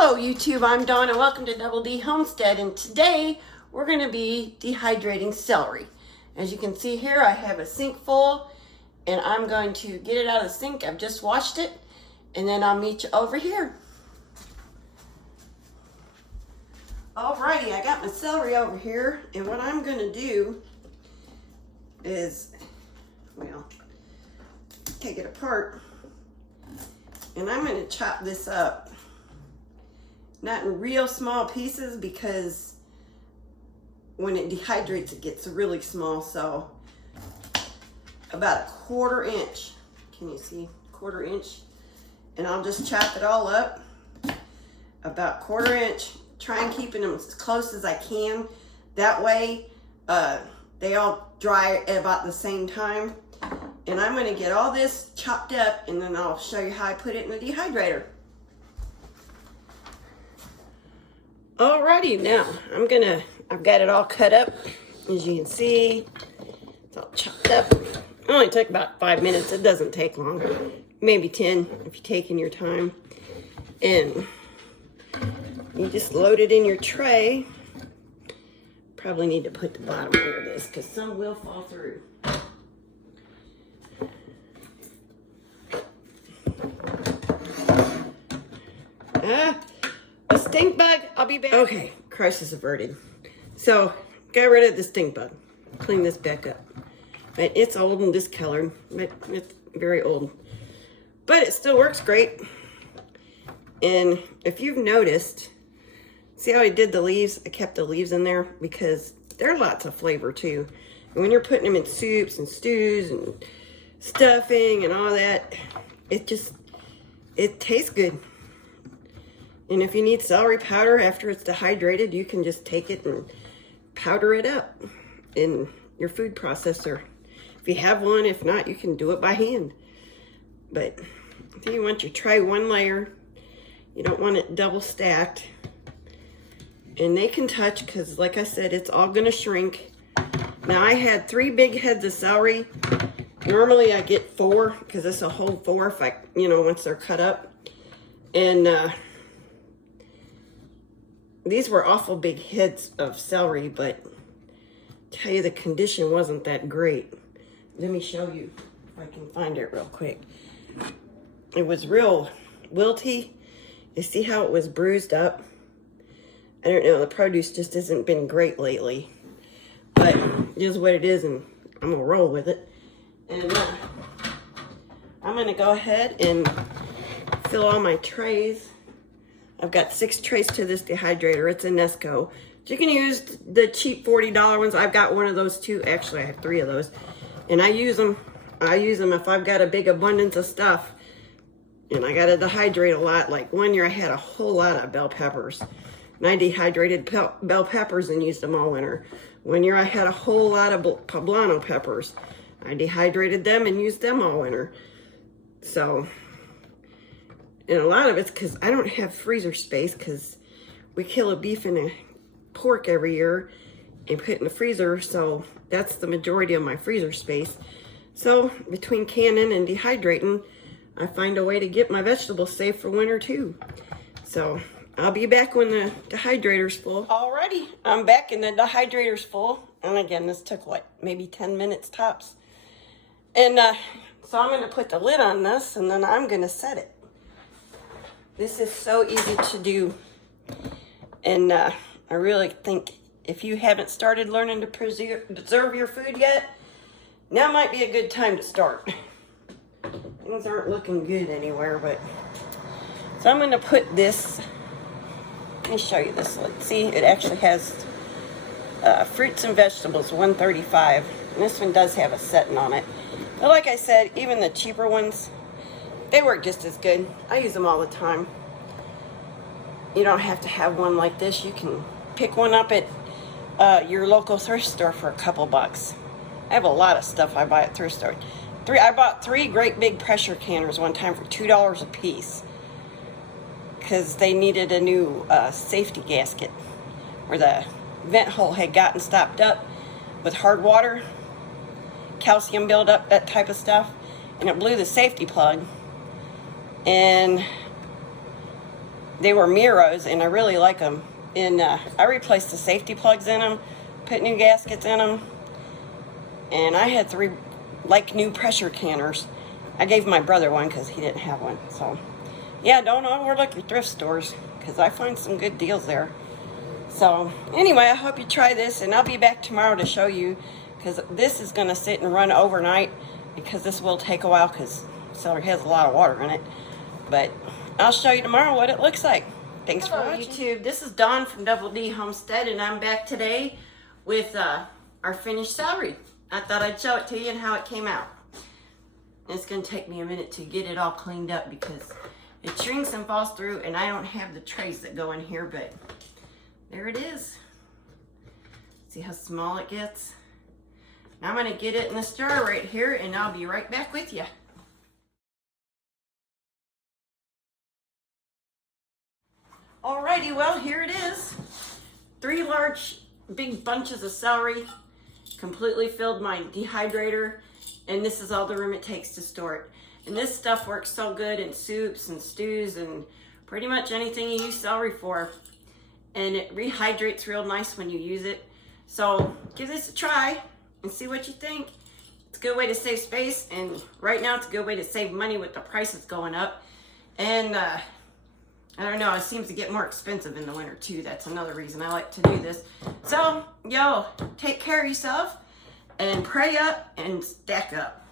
Hello YouTube, I'm Dawn and welcome to DoubleDHomestead, and today we're going to be dehydrating celery. As you can see here, I have a sink full and I'm going to get it out of the sink. I've just washed it and then I'll meet you over here. Alrighty, I got my celery over here, and what I'm going to do is, well, take it apart and I'm going to chop this up. Not in real small pieces, because when it dehydrates it gets really small. So about a 1/4 inch. Can you see? 1/4 inch. And I'll just chop it all up about 1/4 inch. Try and keep them as close as I can. That way they all dry at about the same time. And I'm going to get all this chopped up and then I'll show you how I put it in the dehydrator. Alrighty, now I've got it all cut up. As you can see, it's all chopped up. It only took about 5 minutes. It doesn't take long, maybe 10 if you're taking your time. And you just load it in your tray. Probably need to put the bottom under this because some will fall through. A stink bug, I'll be back. Okay, crisis averted. So, got rid of the stink bug. Clean this back up. But it's old and discolored. But it's very old. But it still works great. And if you've noticed, see how I did the leaves? I kept the leaves in there because they're lots of flavor too. And when you're putting them in soups and stews and stuffing and all that, it tastes good. And if you need celery powder after it's dehydrated, you can just take it and powder it up in your food processor. If you have one, if not, you can do it by hand. But if you want your tray one layer, you don't want it double stacked. And they can touch because, like I said, it's all going to shrink. Now, I had 3 big heads of celery. Normally, I get 4 because this will hold 4 if I, once they're cut up. And these were awful big heads of celery, but tell you the condition wasn't that great. Let me show you if I can find it real quick. It was real wilty. You see how it was bruised up? I don't know, the produce just hasn't been great lately. But it is what it is, and I'm gonna roll with it. And I'm gonna go ahead and fill all my trays. I've got 6 trays to this dehydrator. It's a Nesco. So you can use the cheap $40 ones. I've got one of those too. Actually, I have 3 of those. And I use them if I've got a big abundance of stuff. And I got to dehydrate a lot. Like one year I had a whole lot of bell peppers. And I dehydrated bell peppers and used them all winter. One year I had a whole lot of poblano peppers. I dehydrated them and used them all winter. So, and a lot of it's because I don't have freezer space because we kill a beef and a pork every year and put it in the freezer. So that's the majority of my freezer space. So between canning and dehydrating, I find a way to get my vegetables safe for winter too. So I'll be back when the dehydrator's full. Alrighty, I'm back and the dehydrator's full. And again, this took what, maybe 10 minutes tops. And so I'm gonna put the lid on this and then I'm gonna set it. This is so easy to do. And I really think if you haven't started learning to preserve your food yet, now might be a good time to start. Things aren't looking good anywhere, but so I'm going to put this. Let me show you this. Let's see, it actually has fruits and vegetables, 135. And this one does have a setting on it. But like I said, even the cheaper ones, they work just as good. I use them all the time. You don't have to have one like this. You can pick one up at your local thrift store for a couple bucks. I have a lot of stuff I buy at thrift store. I bought 3 great big pressure canners one time for $2 a piece because they needed a new safety gasket where the vent hole had gotten stopped up with hard water, calcium buildup, that type of stuff, and it blew the safety plug. And They were Miros, and I really like them. And I replaced the safety plugs in them, put new gaskets in them, and I had 3 like new pressure canners. I gave my brother one because he didn't have one. So yeah, don't overlook your thrift stores because I find some good deals there. So anyway, I hope you try this, and I'll be back tomorrow to show you, because this is going to sit and run overnight, because this will take a while because celery has a lot of water in it. But I'll show you tomorrow what it looks like. Thanks for watching. YouTube, this is Dawn from DoubleDHomestead, and I'm back today with our finished celery. I thought I'd show it to you and how it came out. It's going to take me a minute to get it all cleaned up because it shrinks and falls through, and I don't have the trays that go in here, but there it is. See how small it gets? Now I'm going to get it in this jar right here, and I'll be right back with you. Alrighty, well, here it is. 3 large, big bunches of celery. Completely filled my dehydrator, and this is all the room it takes to store it. And this stuff works so good in soups and stews and pretty much anything you use celery for. And it rehydrates real nice when you use it. So give this a try and see what you think. It's a good way to save space, and right now it's a good way to save money with the prices going up. And I don't know, it seems to get more expensive in the winter too. That's another reason I like to do this. So, yo, take care of yourself and pray up and stack up.